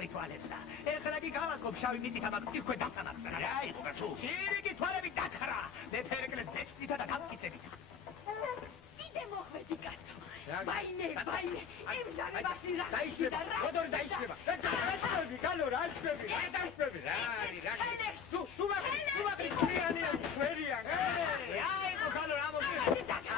ნაყრი თვალებსა. ეხლა კი გავაკობ შავი მიწით ამ აქტივქვე დასანახსა. რა იყო კაცო? შირიგი თვალები დაქრა. მე ფერეკლეს ბეჭდითა და დამტკიცებითა. კიდე მოხვედი კაცო. ვაიმე, იმჟამი ბაში რა. დაიშლება, როდორ დაიშლება. დაიშლები, გალო რა აშვები, დაიშლები. რა, თუ მაგრი ჩვენია, ჩვენია. აიღო გალო რა მოგია.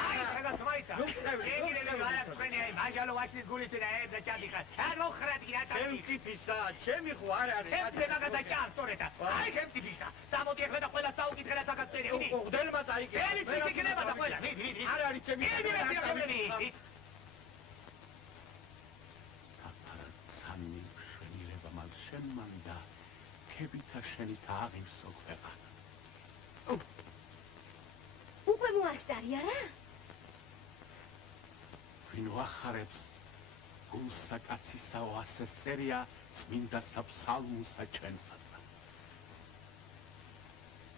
აი, რაღაც მოიცა. ეგრევე არა თქვენი აი მაჟალო ვაშლის გულით და ებდა ჩადიხა. არ მოხრადი რა და. ჩემთიფისა, ჩემი ხო არ არის. ჩემზე მაგადა ჭარტორეთა. აი ჩემთიფისა. დამოდი ახლა და ყველა საუკეთე რა საკაცერია. უღდელმა წაიგე. ელი ფიქრება და ყველა. ვიდი. არ არის ჩემი. ვიდი. სამი შენილება მან შენ მანდა ქებითა შენი დააღიმსო ქვეყანა. უკვე მოასწარია რა? ვინ ვახარებს გულსა კაცისაო ასე სერია წმინდა საფსალმუსა ჩვენსასა.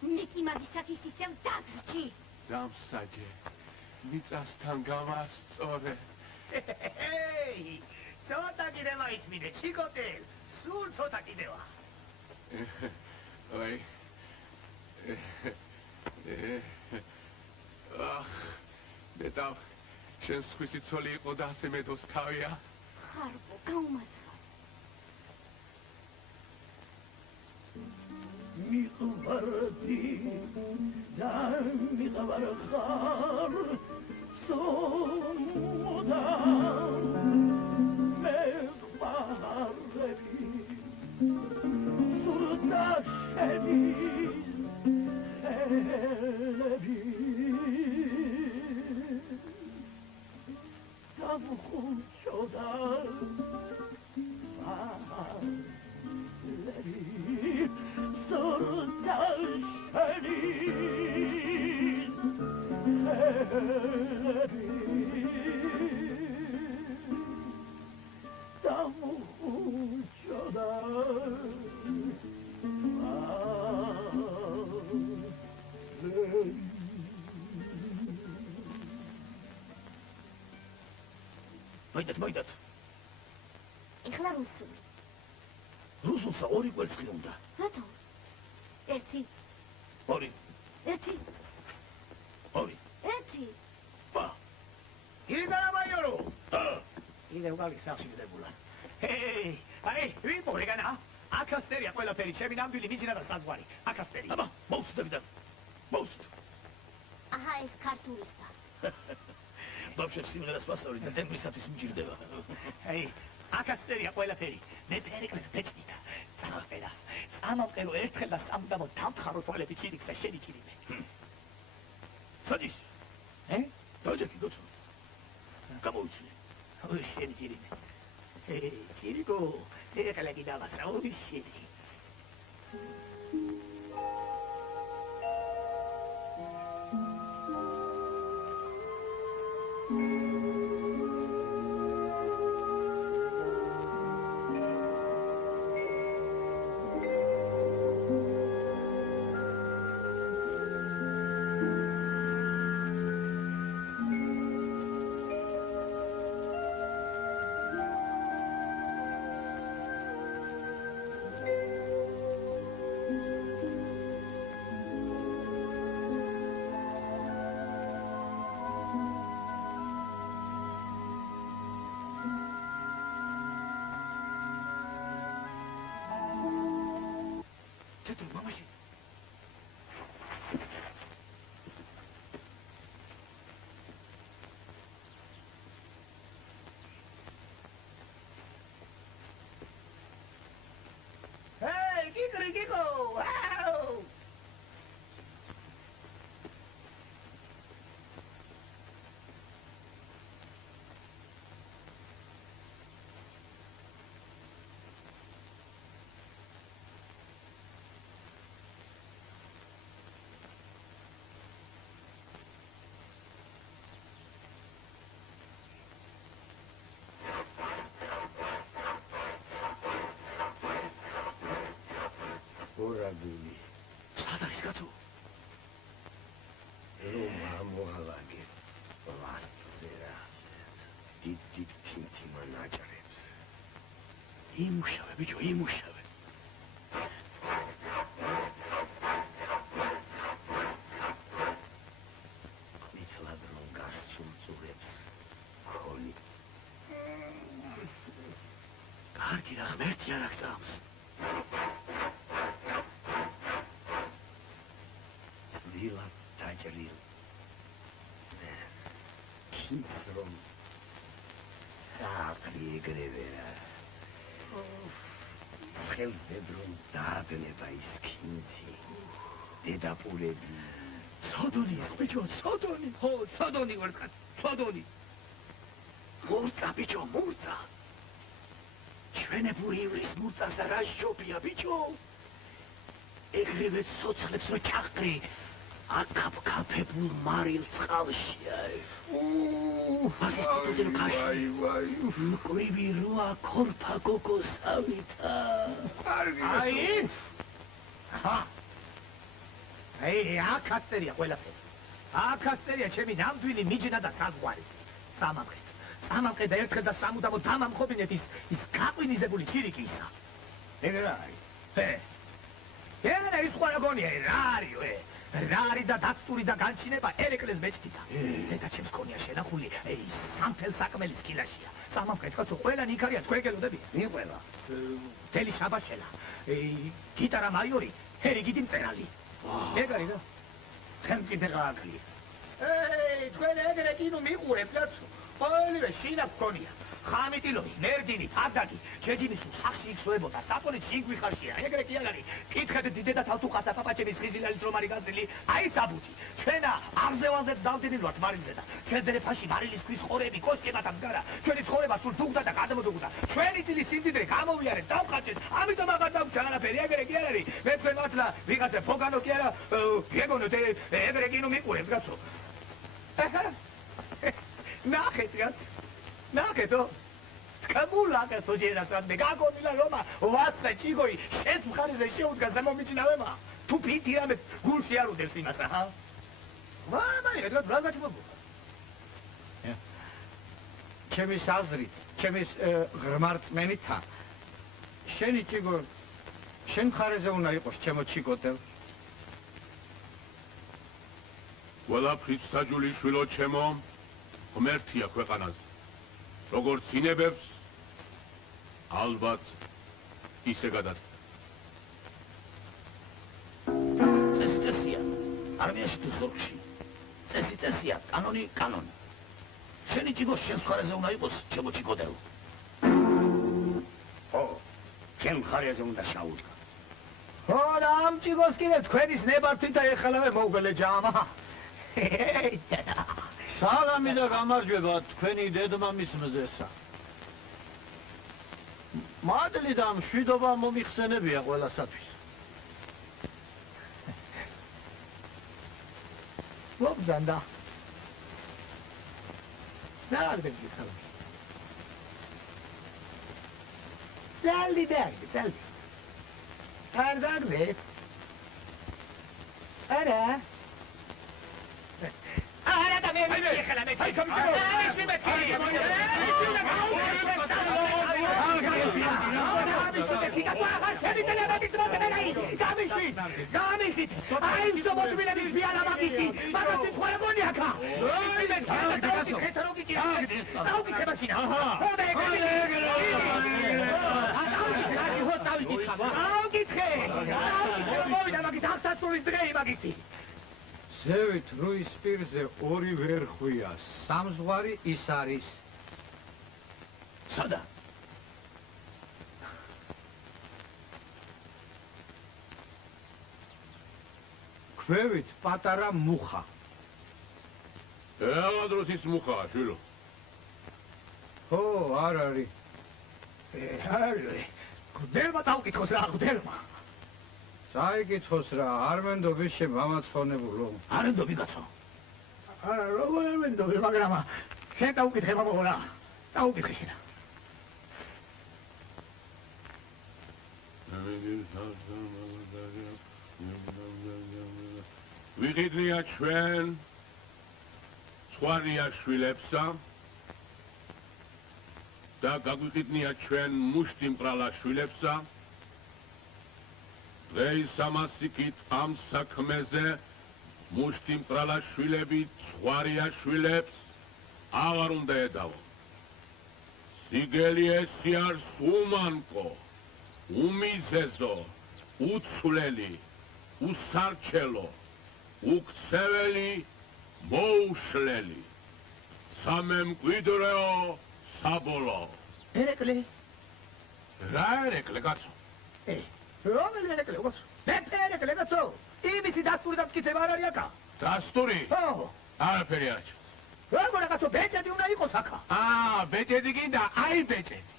მე კი მაგისათვის ისევ დაგსჯი. დამსაჯე მიწასთან გამასწორე. ცოტა კიდე მაითმინე, ჩიკოტელ, სულ ცოტა კიდევა. ой. მეტავ, შენ სხვისი ცოლი იყო და ასე მეტოს თავია. ხარბო, გაუმაცო. მიყვარდი და მიყვარ ხარ სომოდან მე ყვარები სურდა შენი ელები დამხუნჩოდა სურდა შენი ელები დამხუნჩოდა მოიდათ. ეხლა რუსული. რუსულსა ორი კვერცხი უნდა. რატო? ერთი. ორი. ერთი. ორი. ერთი. პა. იდა რა მაიორო? იდა უგალი სახშიგდებულა. აი, ვინ მოგეგანა? აკასტერია ყველაფერი, ჩემი ნამდვილი მიჯნა და საზღვარი. აკასტერი. აბა, მოუსწრები და. მოუსწრ. აჰა, ეს ქართულისა. ბავშვებს სიმღერას ვასწავლი და დემბრისათვის მჭირდება. აი, აკასტერია ყველაფერი. მე ფერეკლეს ბეჭდითა. წამაყერა. წამამყერო ერთხელ და სამუდამოდ დამთხარო თვალები ჩირიქსა შენი ჩირიმე. სადის? დაჯექი გოწო. გამოვიცნე. ოი შენი ჩირიმე. ჩირიკო, ეხლა კი დავაცა, ოი შენი. Kiko! Wow! Oraguli. Sadaris katu. Roma mohalage. Vastsera. Dit tinti managerebs. იმუშავე, ბიჭო, იმუშავე. მიცლად რომ გასწულწულებს ქონი. კარგი რა, ღმერთი არ აღწამს. წვილად დაჭრილ. ქინს რომ დააყრი ეგრევერა. ხელზე რომ დაადნება ის ქინძი. დედაპურები. ცოდონი ის, ბიჭო, ცოდონი. ხო, ცოდონი ვარ, ცოდონი. მურწა, ბიჭო, მურწა. ჩვენებური ივრის მურწასა რა შობია, ბიჭო? ეგრევე ცოცხლებს რო ჩაყრი, აკაფკაფებულ მარილ წყალშია. ასის პოტოდი რო ქაში. ვაი. მკვრივი როა ქორფა გოგოსავითა. აი! აი, აკასტერია ყველაფერი. აკასტერია ჩემი ნამდვილი მიჯნა და საზღვარი. წამამყე და ერთხელ და სამუდამოდ დამამხობინეთ ის გაყვინიზებული ჩირიკი ისა. ეგ რა არის? ეს სხვა გონია, რა არის, რა არის და დაცტური და განჩინება ერეკლეს მეჭდიდა. დედა ჩემს ქონია შენახული, სამთელ საკმელის კილაშია. წამამყე კაცო, ყველანი იქ არიან, თქვენ გელოდებია. მიყველა. თელი შაბაშელა. გიტარა მაიორი, ჰერიგიდი მწერალი. ეგ არის რა. თქვენ კიდე გააკლია. თქვენ ეგრე კინო მიყურებთ, კაცო. ყველივე შინა გქონია. ხამიტილოი, მერდინი, ფარდაკი, ჯეჯიმისუ სახში იქსოებოდა, საპონით შინგვი ხარშია. ეგრე კი არ არის. კითხეთ დედა თალთუხასა პაპაჩების ხიზილალის რომ არის გაზრილი. აი საბუთი. ჩვენა აღზევანზეც დავდენილ ვართ მარილზე და ჩვენ დერეფაში მარილის ქვის ხორები, კოშკებათა მსგარა. ჩვენი ცხოვრება სულ დუღდა და გადამოდუღდა. ჩვენი წილის სიმდიდრე გამოვიარეთ, დავხარჯეთ. ამიტომ აღარ დავჭა არაფერი, ეგრე კი არ არის. მე თქვენ მართლა ვიღაცა ფოგანო კი არა, გეგონოთ, ეგრე კინო მიყურებთ, კაცო. ნახეთ, კაცო. ნახეთო. კაბულაკა სოჯერასად მე გაგონილა რომა ვასა ჩიგოი შენს მხარეზე შეუდგა ზემომიჩნავება. თუ პიტი ამე გულში არ უდევს იმას, აჰა. მამალი, რა გაჩმობო? ჩემი საზრით, ჩემი ღრმარწმენითა, შენი ჩიგო შენ მხარეზე უნდა იყოს ჩემო ჩიგოდელ. ყველაფრით საჯული შვილო ჩემო, ღმერთია ქვეყანაზე. როგორც წინებებს, ალბათ ისე გადაწყვეტ. წესია, არმიაში თუ ზურგში. წესია, კანონი. შენი ჯიგოს შენს მხარეზე უნდა იყოს, ჩემო ჩიგოდელ. ხო, ჩემ მხარეზე უნდა შაუდგა. ხო, და ამ ჯიგოს კიდე თქვენის ნებართვით და ეხალავე მოვგელე ჯამა. დედა. სალამი და გამარჯვება თქვენი დედმამის მზესა. მადლი და მშვიდობა მომიხსენებია ყველასათვის. მოგზანდა. რა არ გიქხავ? ძალი. არდაგლე. არა და მე ხელა მე ზევით რუის პირზე ორი ვერხვია, სამზღვარი ის არის. სადა? ქვევით პატარა მუხა. ელადროს ის მუხაა, შვილო. ხო, არ არის. გდელმა დავკითხოს რა, გდელმა. წაიკითხოს რა, არ მენდობი შე მამაცხონებულო. არ ენდობი კაცო. არა, როგორ არ მენდობი, მაგრამ შენ დავკითხე მამაო რა. დავკითხე შენა. ვიყიდნია ჩვენ სხვანია შვილებსა და გაგვიყიდნია ჩვენ მუშტი მყრალა შვილებსა. დღეის ამასიკით ამ საქმეზე მუშტი მყრალა შვილები ცხვარია შვილებს აღარ უნდა ედავო. სიგელი ესი არს უმანკო, უმიზეზო, უცვლელი, უსარჩელო, უქცეველი, მოუშლელი, სამემკვიდრეო, საბოლო. ერეკლე. რა ერეკლე, კაცო? რომელი ერეკლე, უგო? მეფე ერეკლე, კაცო. იმისი დასტური და მტკიცება არ არის აქა. დასტური? ხო. არაფერი არ ჩანს. როგორ კაცო, ბეჭედი უნდა იყოს აქა. ბეჭედი გინდა, აი ბეჭედი.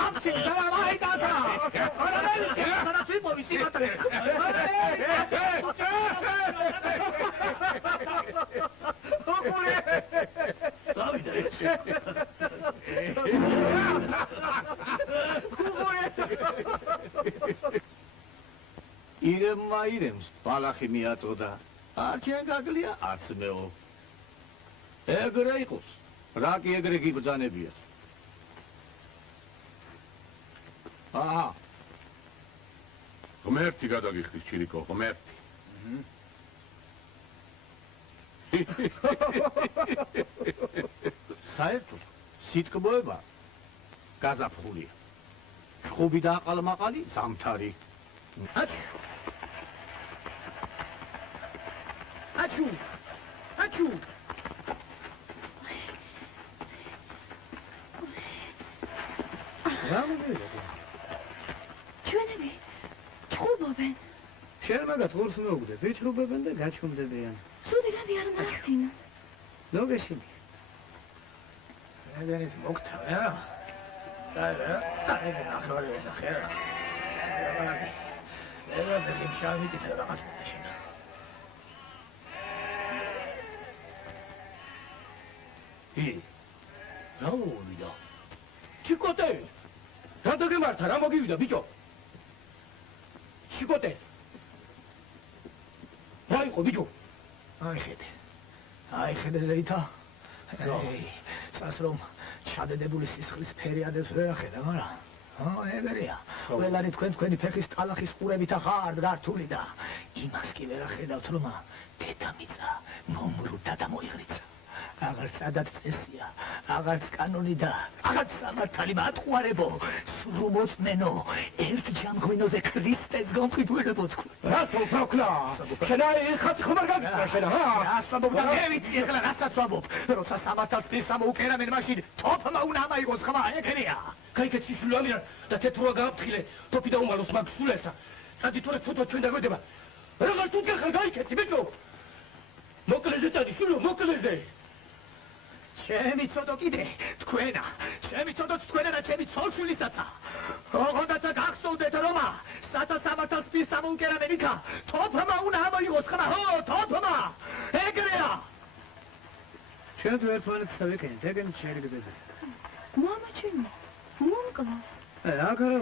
ამცი დავაი დათა. არამედ ეს თვითონ სიმართლე. ირემს ბალახი მიაწოდა. არ ჩვენ გაგლია არც მეო. ეგრე იყოს. რა კი ეგრე გიბრძანებიათ. აჰა. ღმერთი გადაგიხდის ჩირიკო, ღმერთი. საერთოდ სიტკბოება გაზაფხულია. ჩხუბი და აყალმაყალი ზამთარი. აჩუ. აჩუ. ჩვენები ჩხუბობენ. შენ მაგათ ორს მოუგდე, ვიჩხუბებენ და გაჩუმდებიან. სუდი რადი არ მახსინ. ნოგეშინი. ეგენის მოგთავა. ეგ ახალი ახერა. ეგ შავით რაღაც შენა. რა მოვიდა? ჩიკოტე! რა დაგემართა, რა მოგივიდა, ბიჭო? ჩიკოტე! რა იყო, ბიჭო? აი ხედე ზეითა. სასრომ ჩადედებული სისხლის ფერიადებს ვერ ახედა, მაგრამ ეგრეა. ყველანი თქვენი ფეხის ტალახის ყურებით ახარ გართული და იმას კი ვერ ახედავთ, რომ დედამიწა მომრუდა და მოიღრიცა. აღარც ადათ წესია, აღარც კანონი და აღარც სამართალი მათყუარებო, სრუმოწმენო, ერთ ჯამგვინოზე ქრისტეს გომხიტვირებო თქვენ. რას მოფროქლა? შენ აი ხაცი ხომ არ გაგიწია შენ, ასვაბობ და მე ვიცი ეხლა რასაც ვაბობ, როცა სამართალს პირს ამოუკერავენ მაშინ თოფმა უნდა ამაიღოს ხმა, ეგრეა. გაიქეთ სისულალია და თეთროა გააფრთხილე, თოფი და უმალოს მაგ სულესა. სადი თორე ფოტო ჩვენ დაგვედება. რაღაც უკვე ხარ გაიქეთი, ბიჭო. მოკლეზე წადი, სულო, მოკლეზე. ჩემი ცოდო კიდე, თქვენა, ჩემი ცოდოც თქვენა და ჩემი ცოლშვილისაცა. ოღონდაცა გახსოვდეთ რომა, საცა სამართალს პირს ამოუკერავენ იქა, თოფმა უნდა ამოიღოს ხმა, ხო, თოფმა, ეგრეა. ჩვენ თუ ერთმანეთს ავიკენთ, ეგენი შეიძლება. მამა ჩემი, მომკლავს. აქ არა.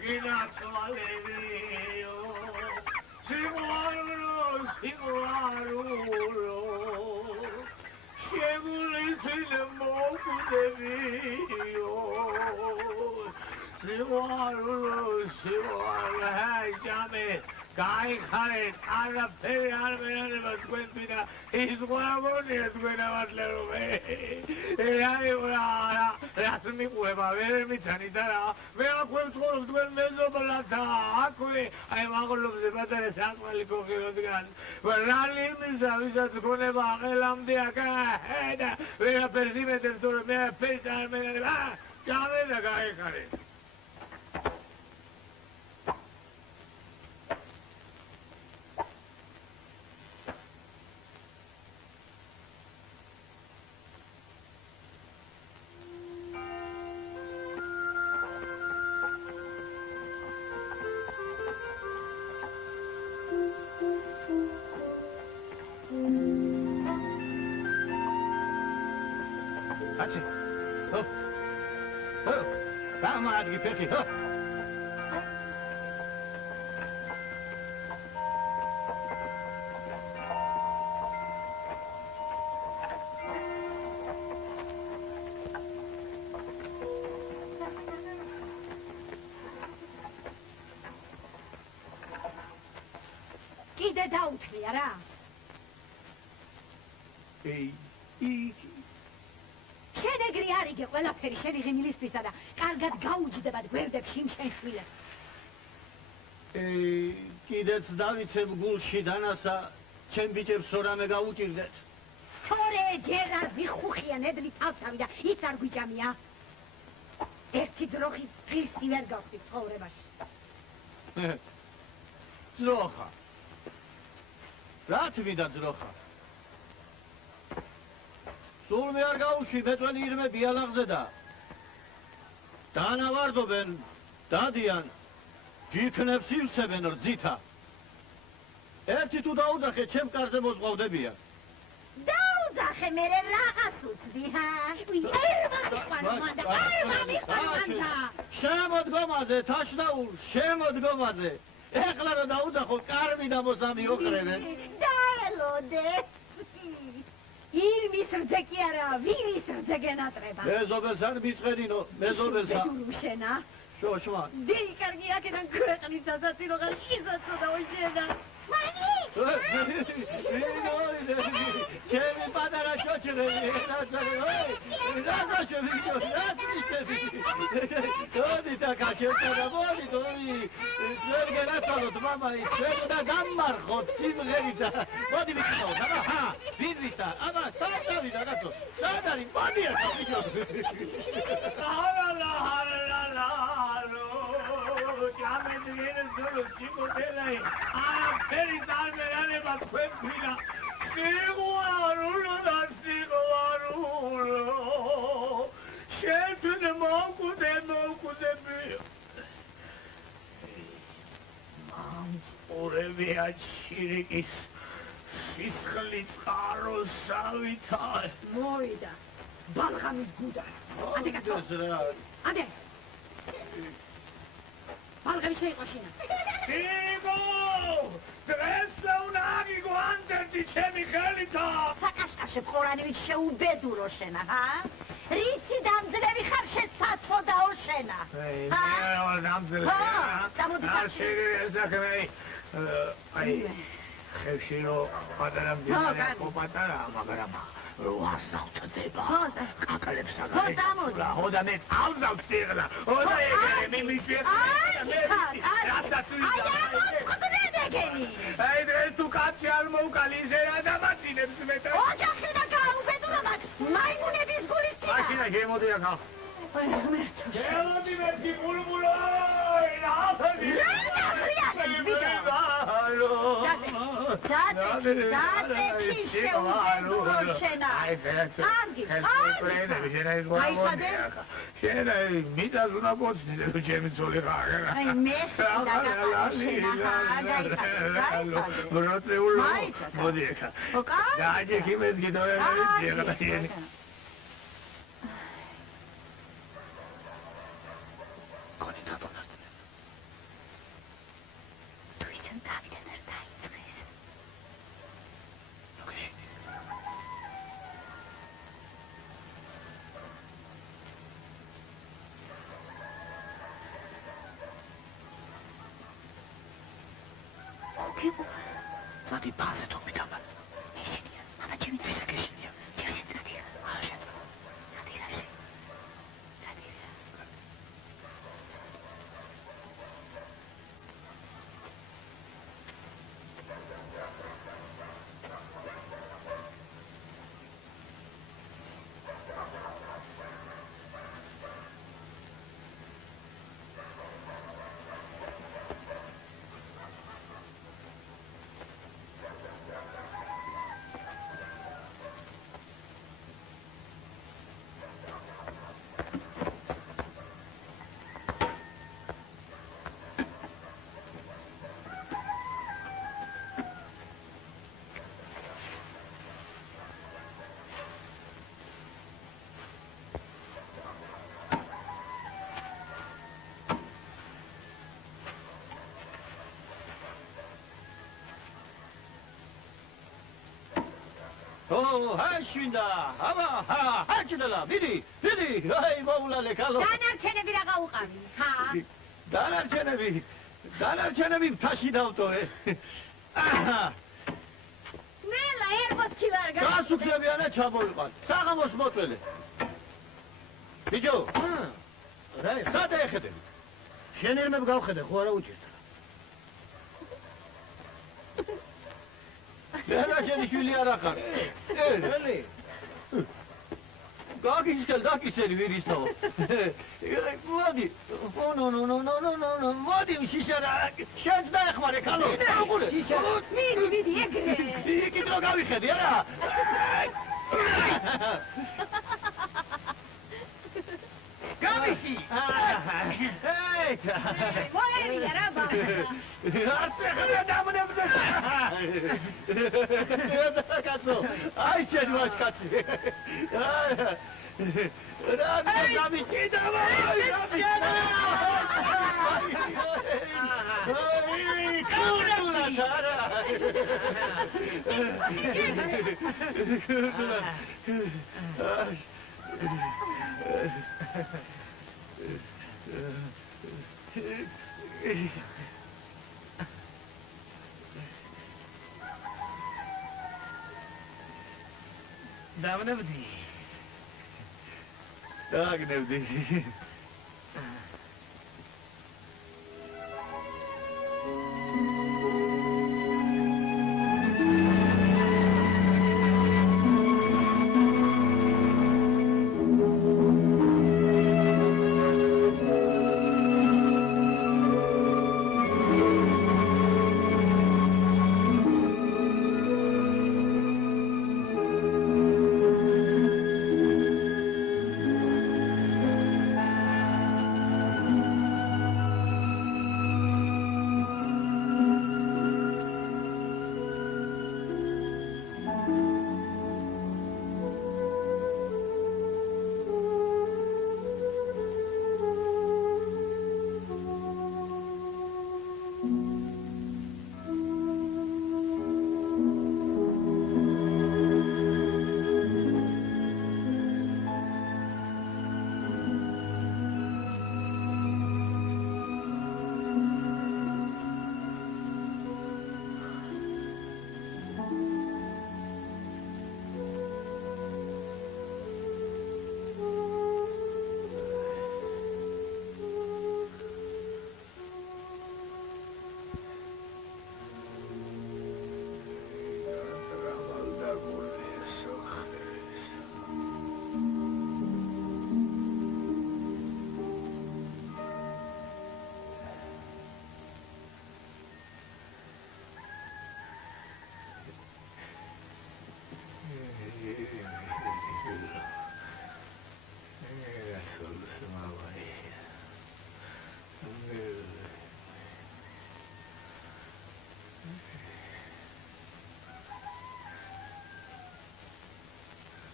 გინაცვალებიო სიყვარულო შეგულითილ მოკვდებიო სიყვარულო ჯამე გაიხარეთ არაფერი არ მერანება თქვენთვის და ის ყველაგონია თქვენავატლე რომ რაც მიყובה ვერ მიცანი და რა მე აქვე ვცხოვრობ თქვენ მეზობლათა აქვე აი მაღლობზე პატარა საყვალი კოხი როდგან რალი მისა ვისაც გონება აღელამდე აკა და ვერაფერს იმედებს თორე მე ფერს არ მერანება ჯამე და გაიხარეთ Açı. Hop. Hop. Tamam hadi git peki. Hop. კიდე დაუთლია რა. შედეგრი არ იგე ყველაფერი შენი ღიმილისთვისა და კარგად გაუჯდებათ გვერდებში იმ შენ შვილებს. კიდეც დავიცემ გულში დანასა ჩემ ბიჭებს სორამე გაუჭირდეთ. თორე ჯერ არ ვიხუხია ნედლი თავთავი და იც არ გვიჭამია. ერთი ძროხის ღირსი ვერ გავხდით ცხოვრებაში. ძროხა. რა თვიდა ძროხა? სულ მე არ გაუშვი ბეტვენი ირმები ალაღზე და დანავარდობენ, დადიან, ჯიქნებს ივსებენ რძითა. ერთი თუ დაუძახე, ჩემ კარზე მოზღვავდებია. დაუძახე, მერე რაღაც უცდი, ჰა? შემოდგომაზე, თაშნაულ, შემოდგომაზე. ეხლა რა დაუძახო, კარმი და მოსამი ოხრებენ. დაელოდე. ირმის რძე კი არა, ვირის რძე გენატრება. მეზობელს არ მიწყედინო, მეზობელს არ. ბედურუშენა. შოშმა. დი კარგი აქედან ქვეყნის სასაცილო ხალხისაცო და ოჯენა. მამი! ჩემი პატარა შოჩრები, რაზა შევიდო, რასმიშები. დოდი და გაჩერდა, მოდი, დოდი. ვერ გერაცალოთ, მამაი, ვერ და დამმარხოთ სიმღერით და მოდი ვიქნაოთ, აბა, ჰა, ვიდრისა, აბა, საწავიდა რაცო, სად არის, მოდი ახლა ვიდო. ჯამედრიენ ზოლო ჩიკოტელაი, არაფერი წარმერანება თქვენთვინა, სიყვარულო და სიყვარულო, შენთვინე მოვკვდები. მამწყურებია ჩირიკის სისხლი წყაროსავითა. მოვიდა, ბალღამის გუდა. ადე კაცო, ადე. ბალღამი შეიყო შინა. გიგო! დღეს უნდა აგიგო ანტერტი ჩემი ხელითა! საკაშკაშე ყორანივით შეუბედურო შენა, ჰა? რისი დამძლევი ხარ შეცაცოდაო შენა? მე დამძლევი. არ შეიძლება ესაკმე. აი, ხევში რომ პატარა მდინარე ხო პატარა, მაგრამ ვასავთდება. კაკალებს აგარეს. ხოდა მე ავზავ ციღლა. ხოდა ეგრე მიმიშვი. აი დღეს თუ კაცი არ მოუკალი ისე რა დამატინებს მეტად. ოჯახი და გაუბედურობად მაიმუნების გულის ტიპა. მაშინა შემოდი ახლა. შემოდი მეთქი ბულბულო. დადე შეუბედურო შენა. შენა მიწას უნდა გოცნიდე თუ ჩემი ძოლი ხარ. აი მე როცეულო მოდი ახლა. დაიჯექი მეთქი და ეგრე. გიყო. ზადი ბანზე თუ მიდამალ. ეშინია. მამა ჩემი და ისე გეშინია. ჩემი ზადია. არა შეძლა. ზადირაში. ზადირა. ჰაი შინდა აბა ჰაჭდალა მიდი აი მოულალე კალო დანარჩენები რა გაუყარი ხა დანარჩენები მთაში დავტოვე ნელა 40 კილოგრამი გასუქლებიანა ჩამოიყვან საღამოს მოტველე ბიჭო რა სადა ეხედები შენ ირმებ გავხედე ხო არა უჭირთ რა შენი შვილი არ ახარ ელი გაგისელი ვირისო მოდი ნო მოდი შიშარა შენს დაეხმარე კალო შიშა მიდი ეგრე იქ დრო გავიხედი არა გავიში მოერია რა ბა არც ახლა დამნებდეს კაცო აი შენ ვაშკაცი რა გამიჭიდა აი დავნებდი დაგნებდი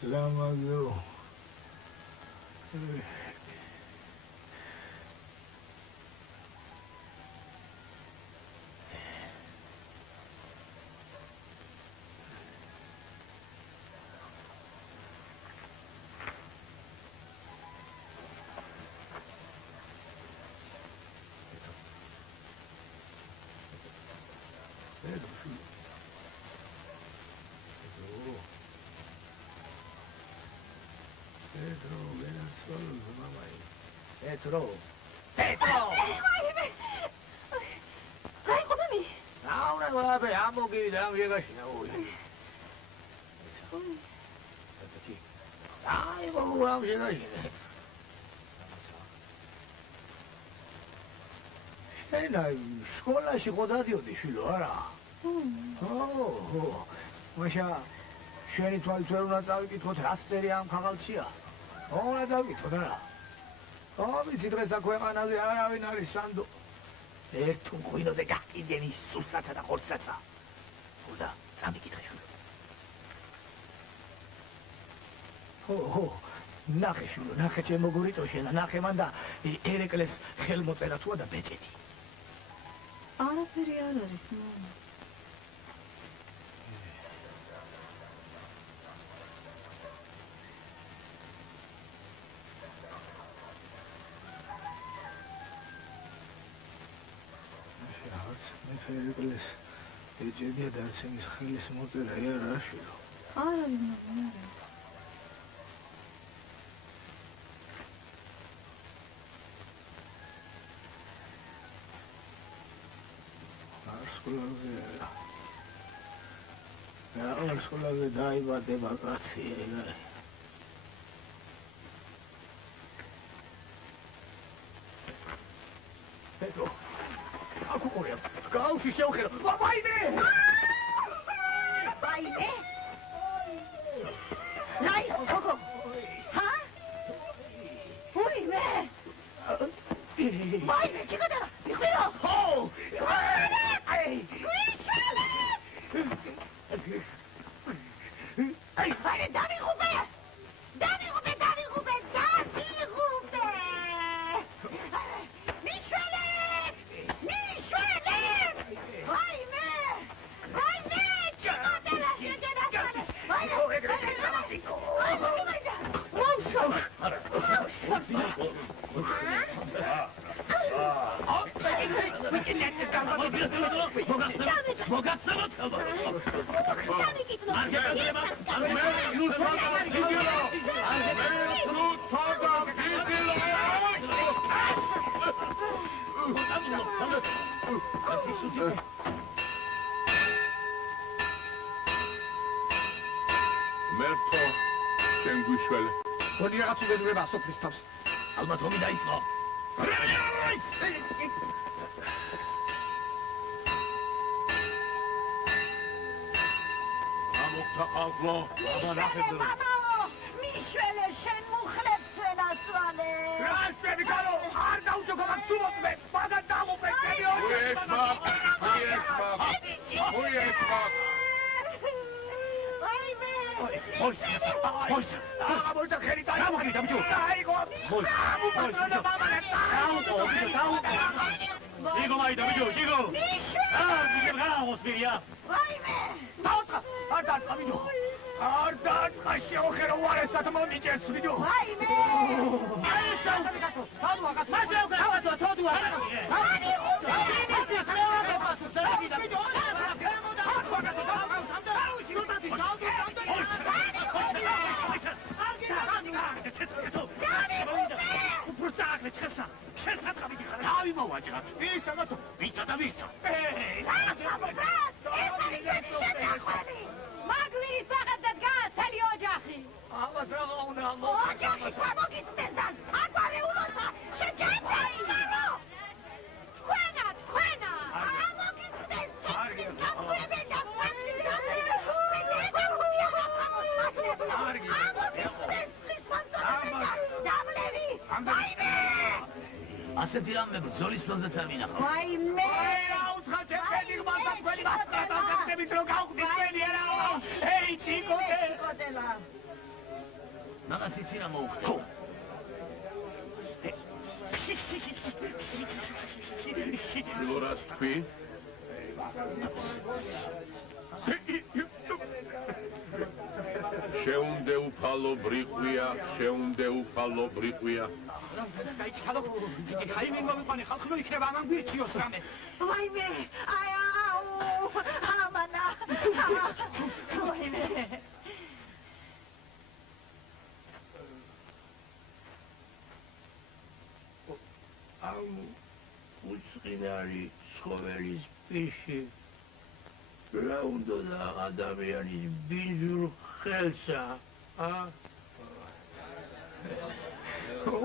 Lamazou. პეტრო. პეტრო! აი ყობამი. აუნა ვაბე ამოგივიდა ამ ვიღაშია ოი. აი მოგურა ამ ვიღაშია. ენა სკოლაში ყოდადიოდი შილო არა? ო, მაშა შენი თვალით ვერ უნდა წავიკითხოთ რა სტერია ამ ხაღალცია? უნდა დავიკითხოთ არა? ვიცი დღეს აქ ქვეყანაზე არავინ არის სანდო. ერთ მღვინოზე გაყიდენი სულსაცა და ხორცაცა. უნდა წამიკითხე შვილო. ო, ნახე შვილო, ნახე ჩემო გურიტო შენა, ნახე მან და ერეკლეს ხელმოწერა თუა და ბეჭედი. არაფერი არ არის, მამა. ერეკლეს ბეჭედია და არცემის ხელის მოწერა არა შვილო. არ არის, მამა, არ არის. სკოლაზე დაიბადება კაცი ეგარი. პეტრო, აქ უყურე, გაუში შევხედო. ვაიმე! ვაიმე? რა იყო, გოგო? ჰა? ვაიმე! ვაიმე, ჩიგადარა, მიხვირო? ხო! აი! აი, ვაიმე, დამიღუპე! დამიღუპე! მიშველი! ვაიმე! ჩიგადარა, შეგენახალე! მერტო შენ გვიშველი მოდი რაღაც უბედურება სოფლის თავს. ალბათ ომი დაიწყო. ამოხტაყავო აბა ნახეთ მიშველი, შენ მუხლებს ვენაცვალე! რა შენი გალო არ დაუჯოგა თუმობე მაგა დამობე ჩემი Molta carità, digo mai da giù, digo. Mi chiamavo Spiria. Tauta, arda, mi giù. Arda, cascio che non vuole stato mo mi cerco mi giù. ასეთი რამე ბრძოლის ფონზეც არ მინახავ. ვაიმე! რა უთხრა ჩემი გმართა თქვენი გასწრაფდებით რომ გავხდით თქვენი არა. ეი ჩიკოტე! მაგას იცი რა მოუხდა? ლორას თქვი? შეუნდე უფალო ბრიყვია, შეუნდე უფალო ბრიყვია. ხაიმე მომიყვანე ხალხი რომ იქნება ამან გვირჩიოს რამე. ვაიმე! აი აუ! ამანა! ვაიმე! მყინარი ცხოველის ფიში რა უნდა და ადამიანის ბინძურ ხელსა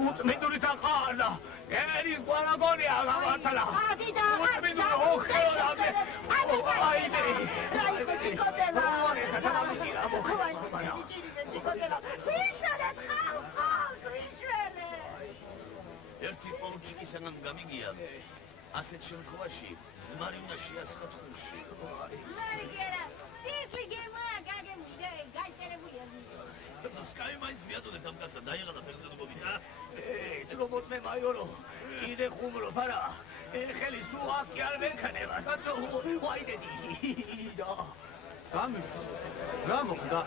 უწმინდური თაყარდა ერის გვარაგონია გამართლა უწმინდური ოხელავე აიდე ერთი პოლჩიკის ანამ გამიგია ასეთ შემთხვევაში ძმარი უნდა შეასხათ ხურში სკაი მაინც მიაწოდეთ ამ კაცს დაიღალა ფერზედობობით robotne majoro, ide khumro para. Kheli su akki ar verkhaneva. Kato vaide di. Da. რა მოხდა?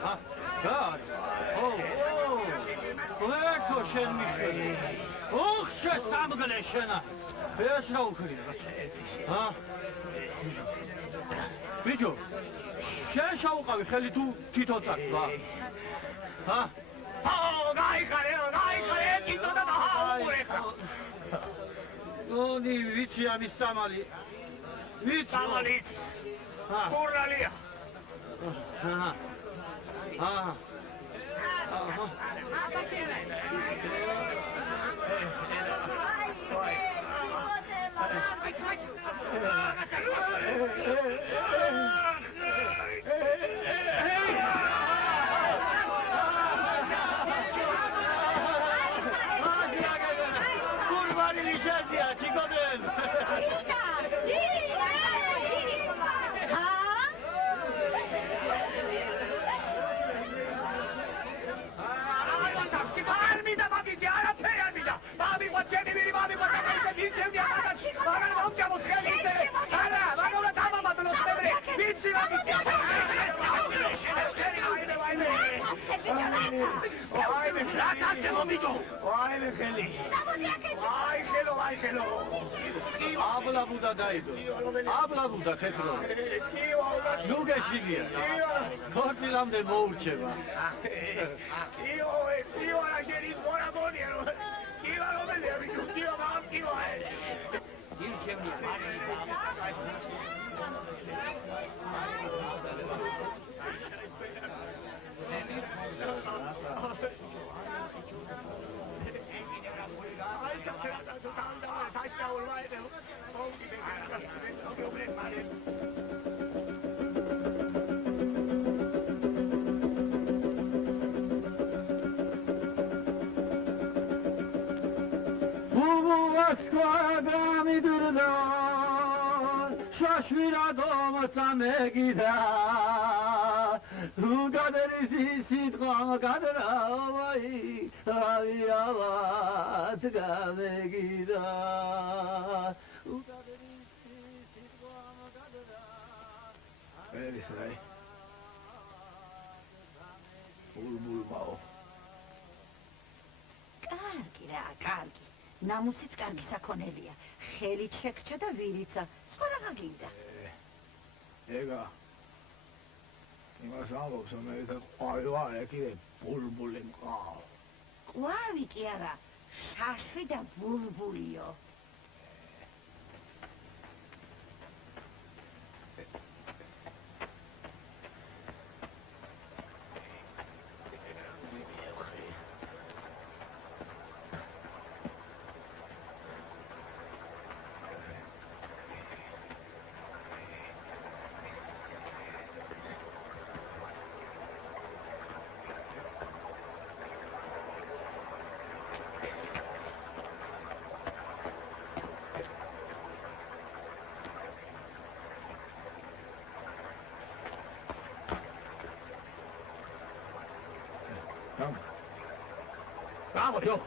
გად. ლეკო შენ მიშველი. ოხ შესამგლე შენა. ეს რა უქრია? ბიჭო, შენ შაუყავი ხელი თუ თვითონ წაკვა? გაიხარე, კიდო და დააურეხა. ნი ვიცი ამის სამალი. ვიცი სამალი იცის. კურნალია. აბლაბუდა დაიდო. აბლაბუდა თეთრო. ნუ გეშიგია. ქორწილამდე მოურჩება. იო აჟერის გორაგონია. იო რომელია ვიდო იო გამკიო. ირჩევნი megida ugaderisi sitqa gadrawai aviavat gamegida ugaderisi sitqa gadra elisai bulbulbao კარგი ნამუსიც კარგი საქონელია ხელით შეკრჩა და ვირიცა სხვა რა გაგინდა ega იმას ამბობს რომ ეს ყვავი ვარ ეკიდე ბულბული მყავ ყვავი კი არა შაშვი და ბულბულიო Vamos, yo.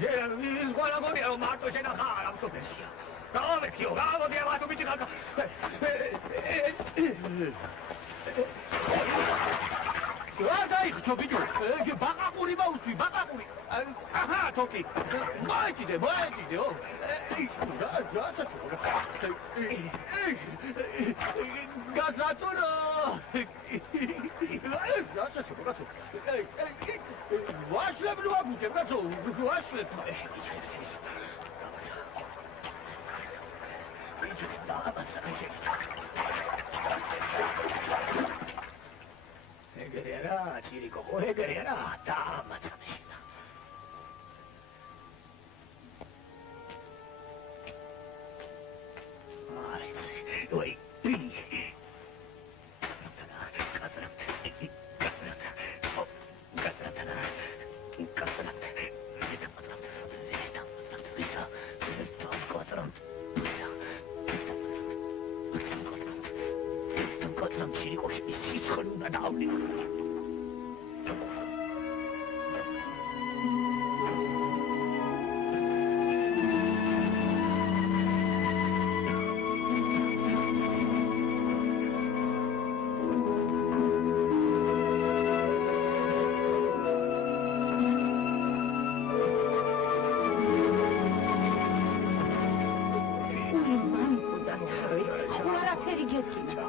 Es buena comida, lo mato, se enoja, la sopesía. Vamos, tío, vamos, tío, va, tu bicho, caca. გაიხჩო ბიჭო ბაყაყური მაუსვი ბაყაყური აჰა თოკი მოეჭიდე ო გაზაცურო ვაშლებ ნუაბუჯე კაცო ვაშლებ ეგრე არა, ჭირიკო, ხო ეგრე არა, დაამაცა მეშინა. აიცი, ვაი, ჭირიკოში ის სიცხლე უნდა დაავლინო. ყველაფერი გედგინა.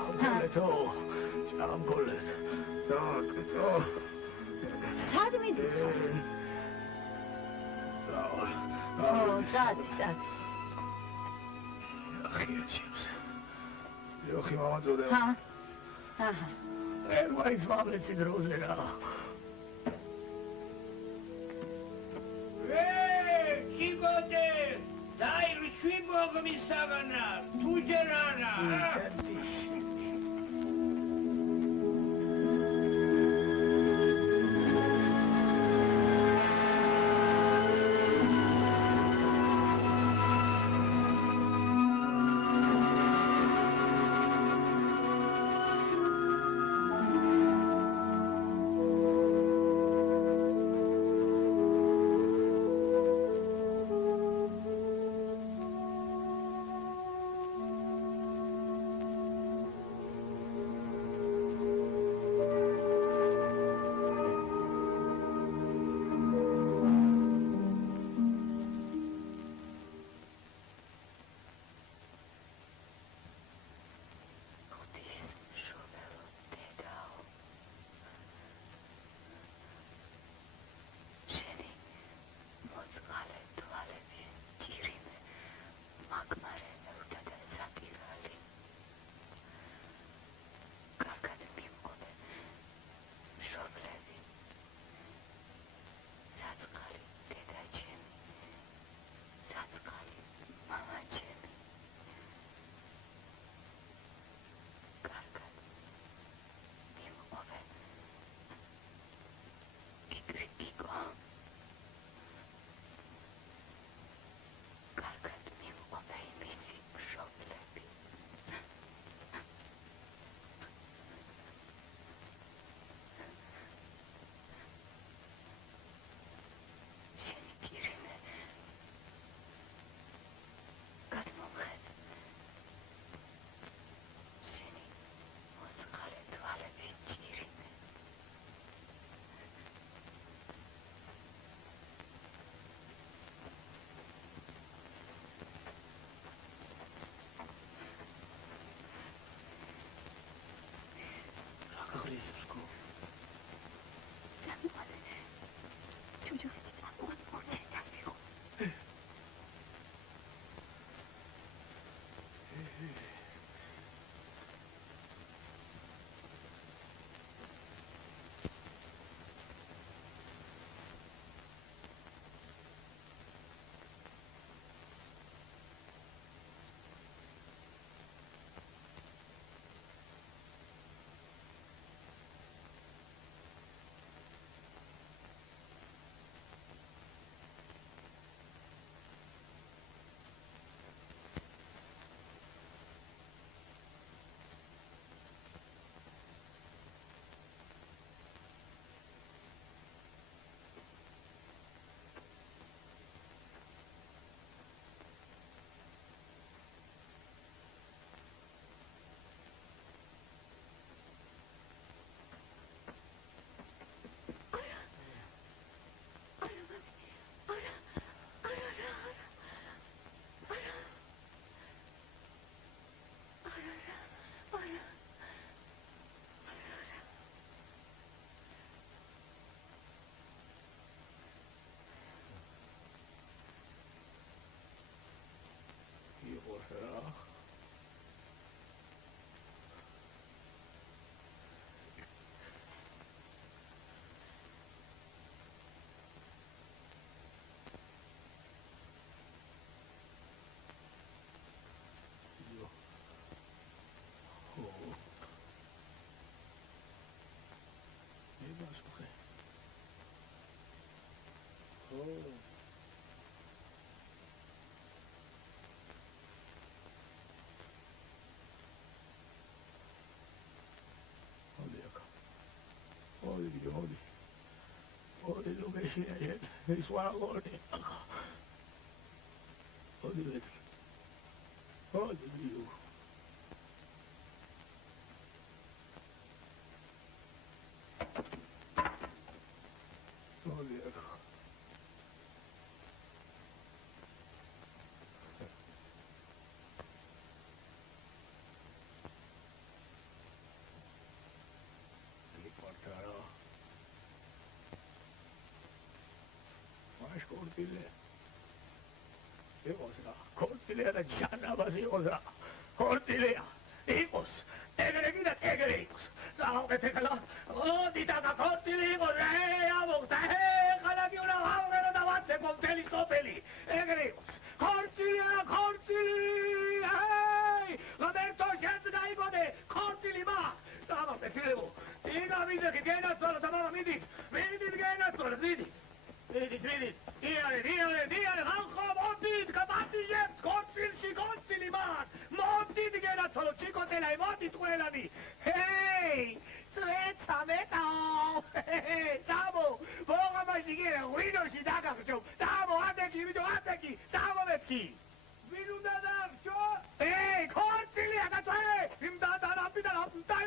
ჭამგოლეთ. დააკეთო. სად მიდიხარ? დად. ახიაჩებს. ლოხი მამაძოდე. აჰა. ვაიც მამლეცი დროზე რა. კიბოდე! დაი რჩი მოგმისაგანა, თუ ჯერ არა. ის ვარაყოლი. ოდი ვეთ. ოდი ვიუ. ოდი ახ. Portaro. Маш корტილე. იყოს რა. корტილეა და ჯანაბაზი იყოს რა. корტილეა. იყოს. ეგრე კიდე ეგრე იყოს. წავყეთ ეხლა. ოდი და корტილე იყოს რა. ამოხდა. ხალხი უნდა ავღერო და ვაცე კონტელი სოფელი. ეგრე იყოს. корტილეა, корტილი. რობერტო შენც დაიგონე. корტილი მა. დავაყეთ ფილმო. Ina vide che viene a solo, tamama, vidi che viene a solo, vidi, diare, alco, modit, cabatti, consigli, man, modit che viene a solo, cico te l'hai, modit quella lì, hey, svezza, metao, tamo, boga masigere, guido si daga, tamo, attacchi, tamo, metchi, vidu da darcio, hey, consigli, agazzae, imdada, rapida, dai,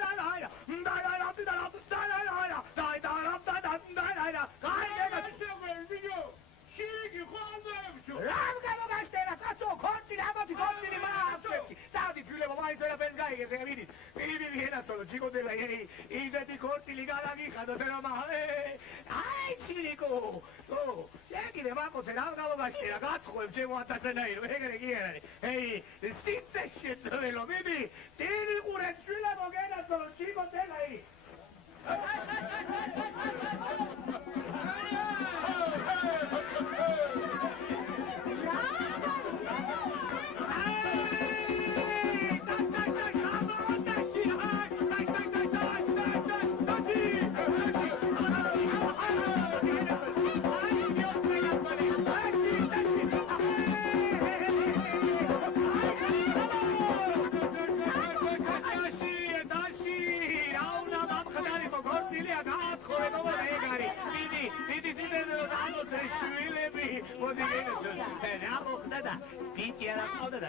Chico della ieri, i di corti li galagicano però ma cinico! Oh, chi ne va con se la ragazzo come c'è un tassaneiro, ehi, stizze shit, lo vedi? Tieni pure la moghera sono Chico della ieri!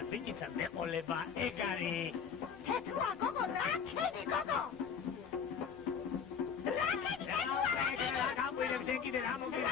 და ბიჭიცა მეყოლება ეგარი თეთრა გოგო რაკენი გოგო რაკენი თეთრა გამვილებ შეკიდე რა მოგე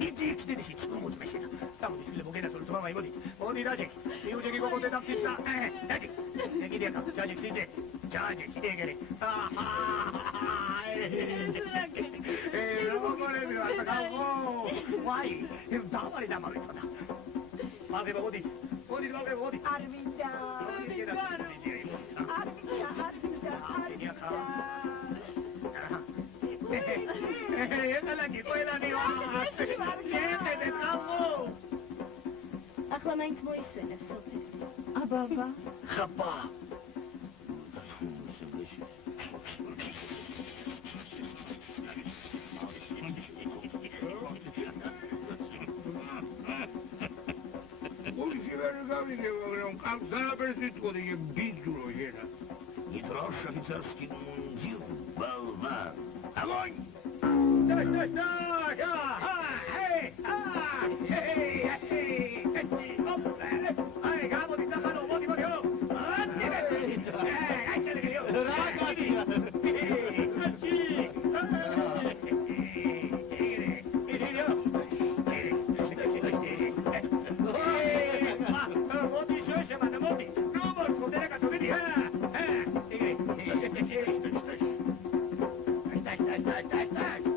მიდი იქნედიში წუმოც მეშენა. წამოდი შვილებო გენაცვალოთ მამაი, მოდით. მოდი დაჯექი. მიუჯექი გოგო დედა მტკიცა. დაჯექი. ეგ იდეა, ჯაჯექი სიძე. ჯაჯექი ეგერე. როგორები ვარ გაგო. ვაი, დავარი დამავიწყდა. მაგება მოდი. მოდი მაგება მოდი. არ მინდა. ახლა მაინც მოისვენებს სოფი. აბა. ხაბა. Не трожь офицерский мундир, болван! Огонь! Стой! Эй! Эй, 가보디 잡아놓어, 모디! Stay.